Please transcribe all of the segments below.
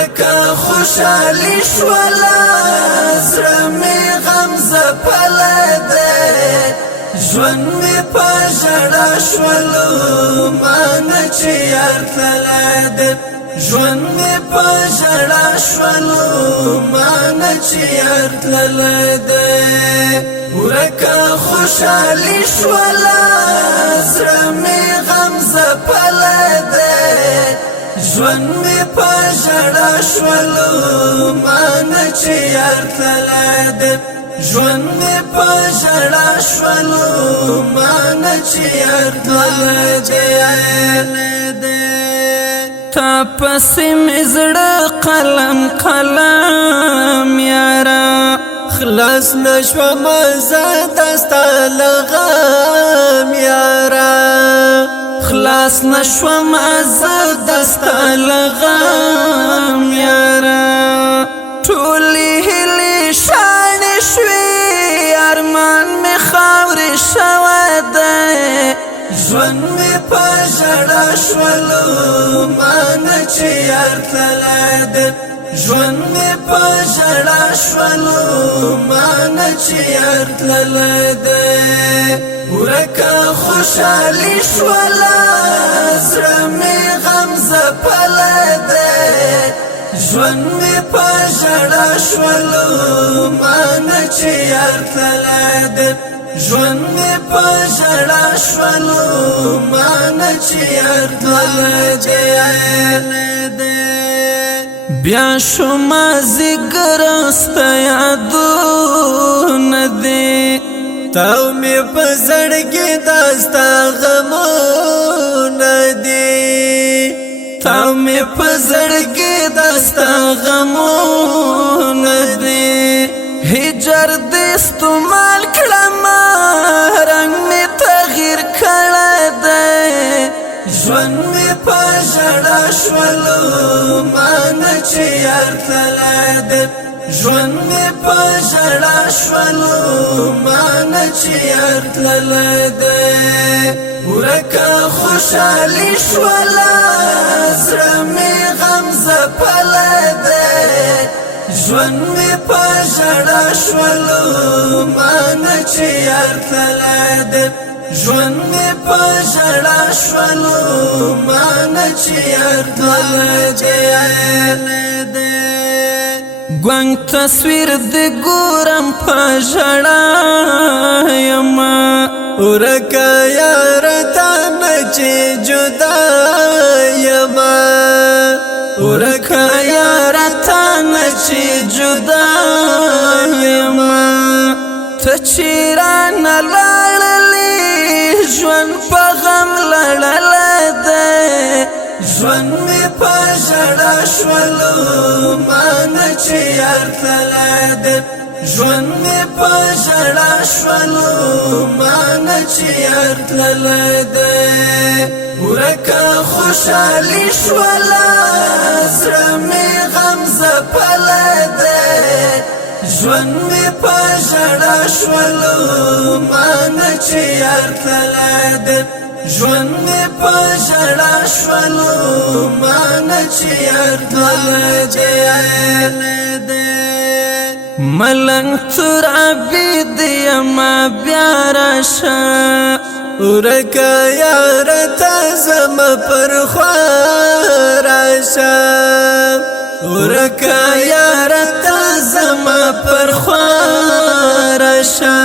ورکا خوشحالی شولا زړه می غم زپلی دی ژوند می په ژړا شولو مانه چې یار تللی دی ژوند می په ژړا شولو مانه چې یار تللی دی ورکا خوشحالی شولا زړه می غم زپلی دی ژوند می په ژړا شولو مانه چې یار تللی دی ژوند می په ژړا شولو مانه چې یار تللی دی تا پسې مې زړه قلم قلم یارا خلاص نشوم زه دستا لغم یارا خلاص نشوم زه دستا لغم یارا ټولې هیلې شاړې شوې ارمان مې خاورې شوی دی ژوند مې په ژړا شولو مانه چې یار تللی دی ژوند مې په ژړا شولو مانه چې یار تللی دی ورکا خوشحالی شولا زړه مې غم زپلی دی ژوند مې په ژړا شولو مانه چې یار تللی دی ژوند مې په ژړا شولو مانه چې یار تللی دی بیا شوم زیګر ستا یادونه دی تاو می په زړګي داستا غمونه دي تاو می په زړګي داستا غمونه دي هجر دې استعمال کړم رنگ می تغییر کړی دی ژوند می په ژړا شولو مانه چې یار تللی دی ژوند می په ژړا شولو مانه چې یار تللی دی ورکا خوشحالی شولا زړه می غم زپلی دی ژوند می په ژړا شولو مانه چې یار تللی دی ژوند می په ژړا شولو مانه چې یار تللی دی ګونګ تصویر دې ګورم په ژړا یما ورکا یار تانه چې جدا یما ورکا یار تانه چې جدا یما ته چې رانه لاړلې ژوند په غم لړلی دی ژوند مې په ژړا شولو مانه چې یار تللی دی ژوند مې په ژړا شولو مانه چې یار تللی دی ورکا خوشحالی شولا زړه مې غم زپلی دی ژوند مې په ژړا شولو مانه چې یار تللی دی ژوند مې په ژړا شولو مانه چې یار تللی دی ملنګ تر عبید یما بیا راشه ورکا یار ته زما پر خوا راشه ورکا یار ته زما پر خوا راشه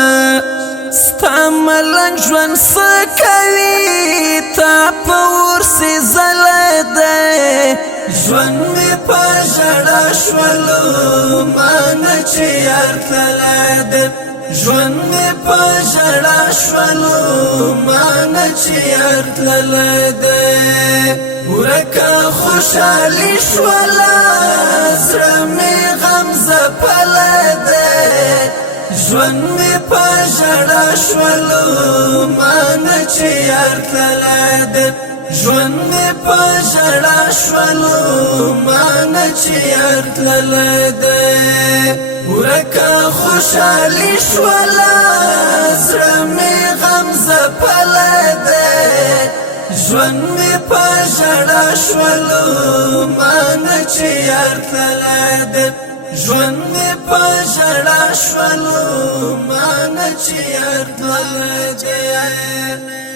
ستا ملنګ ژوند څه کوي تا په ورسې ځلی دی ژوند مې په ژړا شولو مانه چې یار تللی دی ژوند مې په ژړا شولو مانه چې یار تللی دی ورکا خوشحالی شولا زړه مې غم زپلی دی ژوند مې په ژړا شولو مانه چې یار تللی دی ژوند مې په ژړا شولو مانه چې یار تللی دی ورکا خوشحالی شولا زړه مې غم زپلی دی ژوند می پژړا شولو مان چې یار تللی دی ژوند می پژړا شولو مان چې یار تللی دی